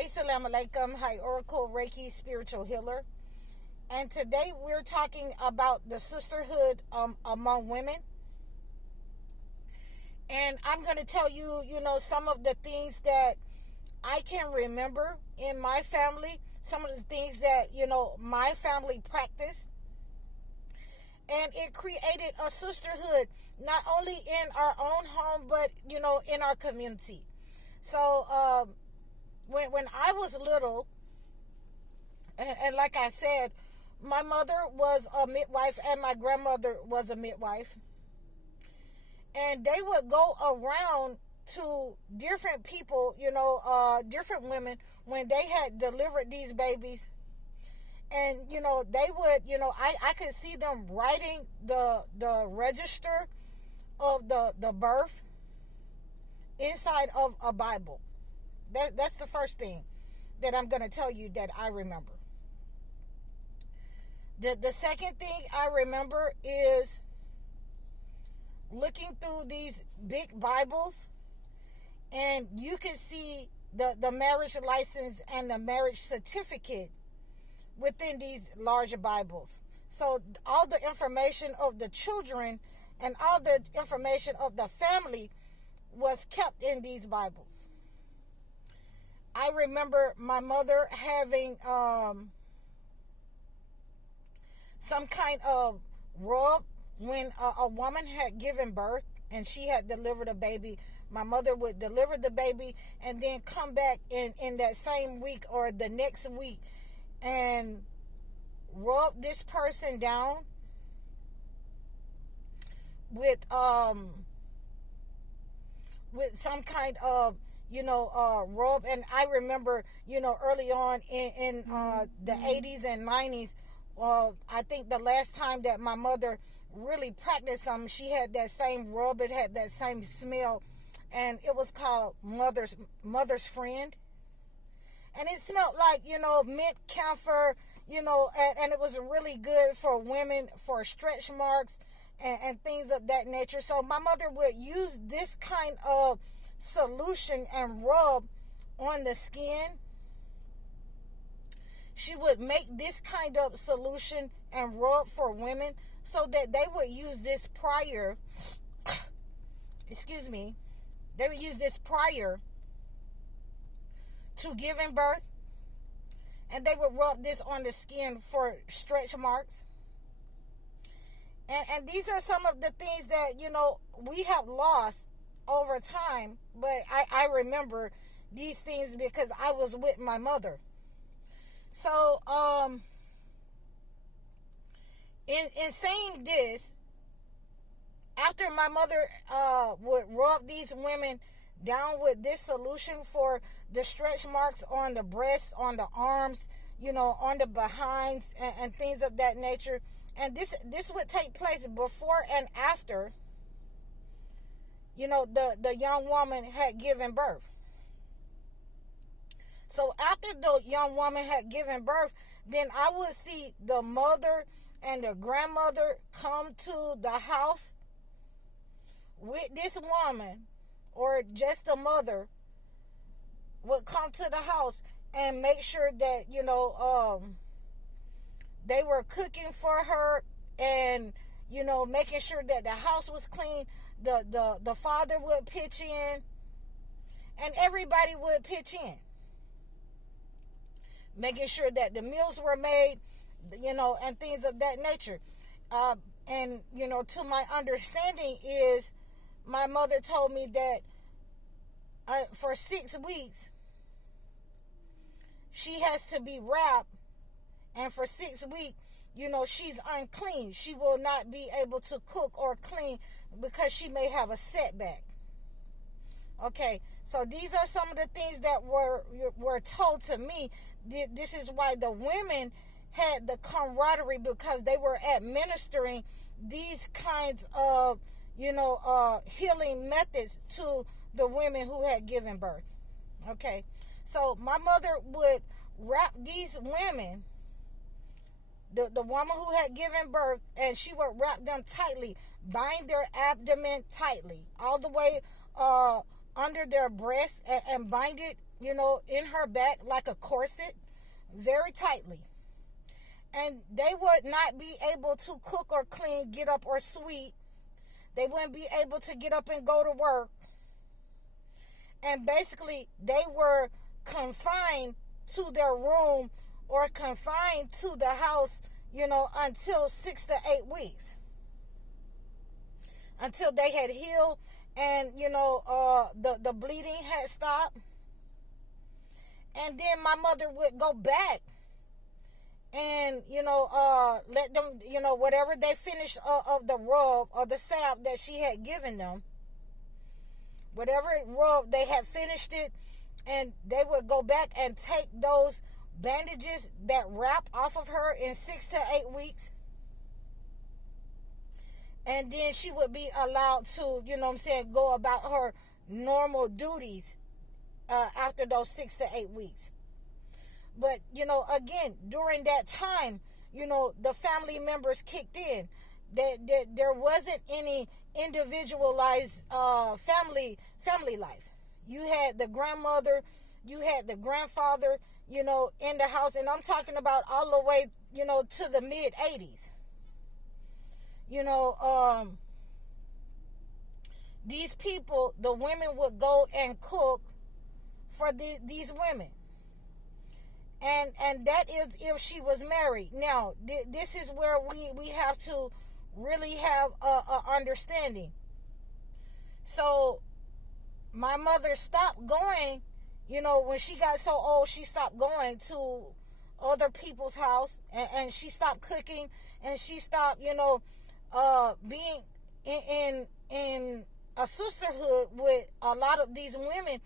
Hi, Salam Alaikum. Hi, Oracle Reiki Spiritual Healer. And today we're talking about the sisterhood among women. And I'm going to tell you, some of the things that I can remember in my family, some of the things that, my family practiced. And it created a sisterhood, not only in our own home, but, in our community. So, when I was little, and like I said, my mother was a midwife and my grandmother was a midwife. And they would go around to different people, different women when they had delivered these babies. And, they would, I could see them writing the register of the birth inside of a Bible. That's the first thing that I'm going to tell you that I remember. The second thing I remember is looking through these big Bibles, and you can see the marriage license and the marriage certificate within these larger Bibles. So all the information of the children and all the information of the family was kept in these Bibles. I remember my mother having some kind of rub when a woman had given birth and she had delivered a baby. My mother would deliver the baby and then come back in that same week or the next week and rub this person down with some kind of rub. And I remember, early on in the 80s and 90s, I think the last time that my mother really practiced something, she had that same rub. It had that same smell, and it was called Mother's Friend. And it smelled like, mint camphor, and it was really good for women, for stretch marks and things of that nature. So my mother would use this kind of solution and rub on the skin. She would make this kind of solution and rub for women so that they would use this prior they would use this prior to giving birth, and they would rub this on the skin for stretch marks. And these are some of the things that, we have lost over time, but I remember these things because I was with my mother. So, in saying this, after my mother would rub these women down with this solution for the stretch marks on the breasts, on the arms, on the behinds, and things of that nature, and this would take place before and after, the young woman had given birth. So after the young woman had given birth, then I would see the mother and the grandmother come to the house with this woman, or just the mother would come to the house and make sure that, they were cooking for her and, making sure that the house was clean. The father would pitch in, and everybody would pitch in, making sure that the meals were made, and things of that nature. And, to my understanding is, my mother told me that for 6 weeks, she has to be wrapped, and for 6 weeks, she's unclean. She will not be able to cook or clean because she may have a setback. Okay, so these are some of the things that were told to me. This is why the women had the camaraderie, because they were administering these kinds of, healing methods to the women who had given birth. Okay, so my mother would wrap these women, the woman who had given birth, and she would wrap them tightly, bind their abdomen tightly, all the way under their breast, and bind it in her back like a corset, very tightly. And they would not be able to cook or clean, get up or sweep. They wouldn't be able to get up and go to work. And basically, they were confined to their room or confined to the house, until 6 to 8 weeks. Until they had healed and, the bleeding had stopped. And then my mother would go back and, let them, whatever they finished of the rub or the salve that she had given them, whatever rub, they had finished it, and they would go back and take those bandages that wrap off of her in 6 to 8 weeks. And then she would be allowed to, go about her normal duties after those 6 to 8 weeks. But, again, during that time, the family members kicked in. There wasn't any individualized family life. You had the grandmother, you had the grandfather, in the house. And I'm talking about all the way, to the mid-'80s. These people, the women would go and cook for these women. And that is if she was married. Now, this is where we have to really have a understanding. So, my mother stopped going, when she got so old, she stopped going to other people's house, and she stopped cooking, and she stopped, being in a sisterhood with a lot of these women,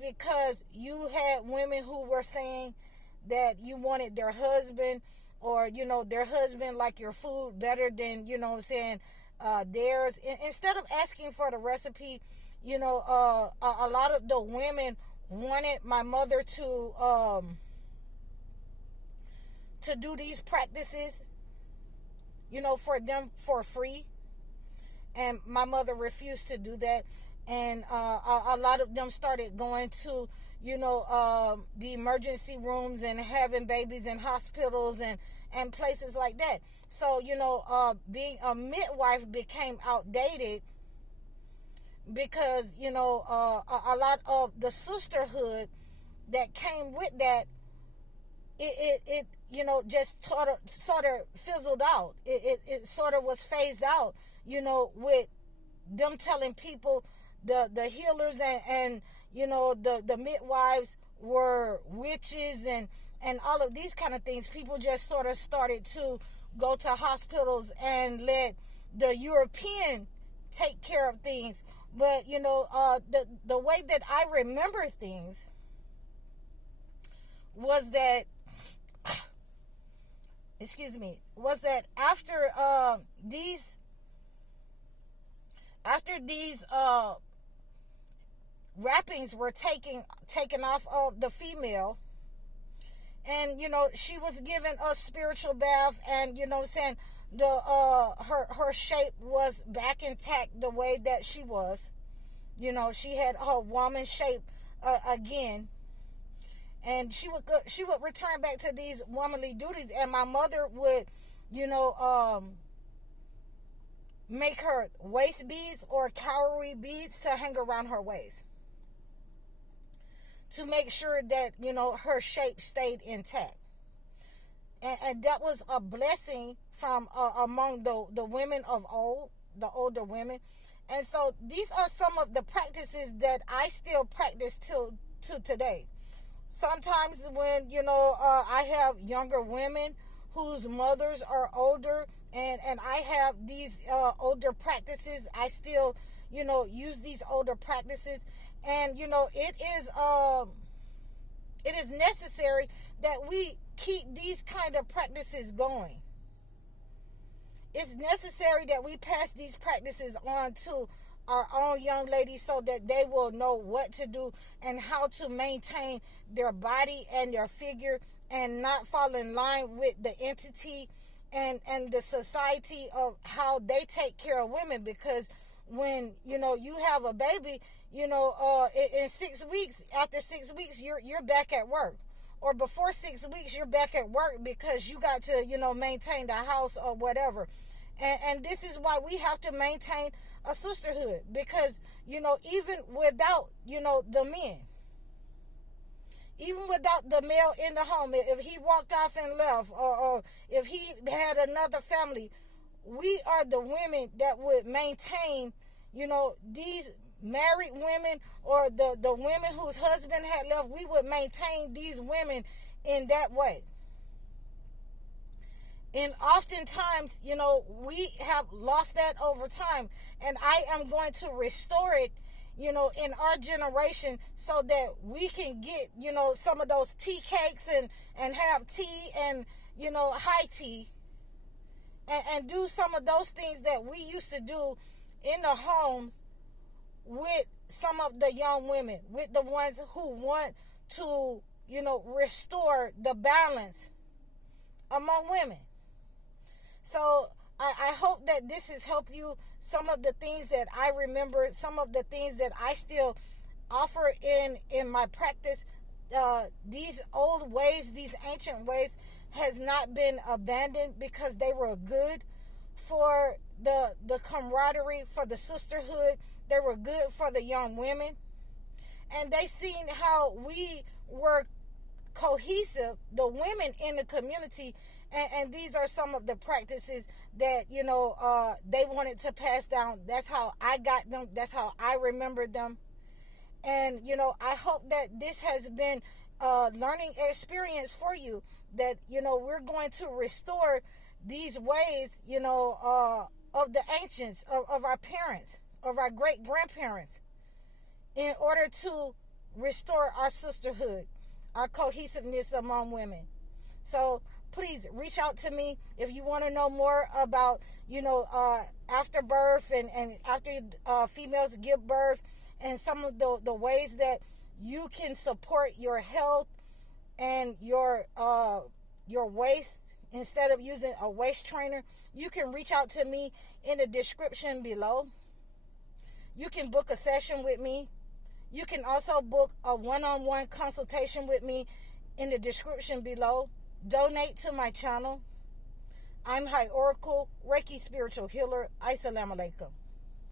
because you had women who were saying that you wanted their husband, or, their husband like your food better than, theirs. Instead of asking for the recipe, a lot of the women wanted my mother to do these practices, for them for free. And my mother refused to do that. And a lot of them started going to, the emergency rooms and having babies in hospitals and places like that. So, being a midwife became outdated because, a lot of the sisterhood that came with that, it just sort of fizzled out. It sort of was phased out, with them telling people the healers and the midwives were witches and all of these kind of things. People just sort of started to go to hospitals and let the European take care of things. But, the way that I remember things was that, after these wrappings were taken off of the female, and she was given a spiritual bath, and her shape was back intact the way that she was. She had her woman shape again, and she would return back to these womanly duties. And my mother would make her waist beads or cowrie beads to hang around her waist, to make sure that, her shape stayed intact. And that was a blessing from among the women of old, the older women. And so these are some of the practices that I still practice to today. Sometimes when, I have younger women whose mothers are older, and I have these older practices, I still, use these older practices. And, it is necessary that we keep these kind of practices going. It's necessary that we pass these practices on to our own young ladies so that they will know what to do and how to maintain their body and their figure and not fall in line with the entity and the society of how they take care of women. Because when, you have a baby, in 6 weeks, after 6 weeks, you're back at work. Or before 6 weeks, you're back at work because you got to, maintain the house or whatever. And this is why we have to maintain a sisterhood, because, even without, the men, even without the male in the home, if he walked off and left, or if he had another family, we are the women that would maintain, these married women, or the women whose husband had left. We would maintain these women in that way. And oftentimes, we have lost that over time. And I am going to restore it, in our generation, so that we can get, some of those tea cakes and have tea and, high tea, and do some of those things that we used to do in the homes with some of the young women, with the ones who want to, restore the balance among women. So I hope that this has helped you. Some of the things that I remember, some of the things that I still offer in my practice, these old ways, these ancient ways, has not been abandoned, because they were good for the camaraderie, for the sisterhood. They were good for the young women. And they seen how we were cohesive, the women in the community. And these are some of the practices that, they wanted to pass down. That's how I got them. That's how I remembered them. And, I hope that this has been a learning experience for you, that, we're going to restore these ways, of the ancients, of our parents, of our great-grandparents, in order to restore our sisterhood, our cohesiveness among women. So please reach out to me if you want to know more about, after birth and after females give birth, and some of the ways that you can support your health and your waist. Instead of using a waist trainer, you can reach out to me in the description below. You can book a session with me. You can also book a one-on-one consultation with me in the description below. Donate to my channel. I'm High Oracle, Reiki Spiritual Healer. Assalamu alaikum.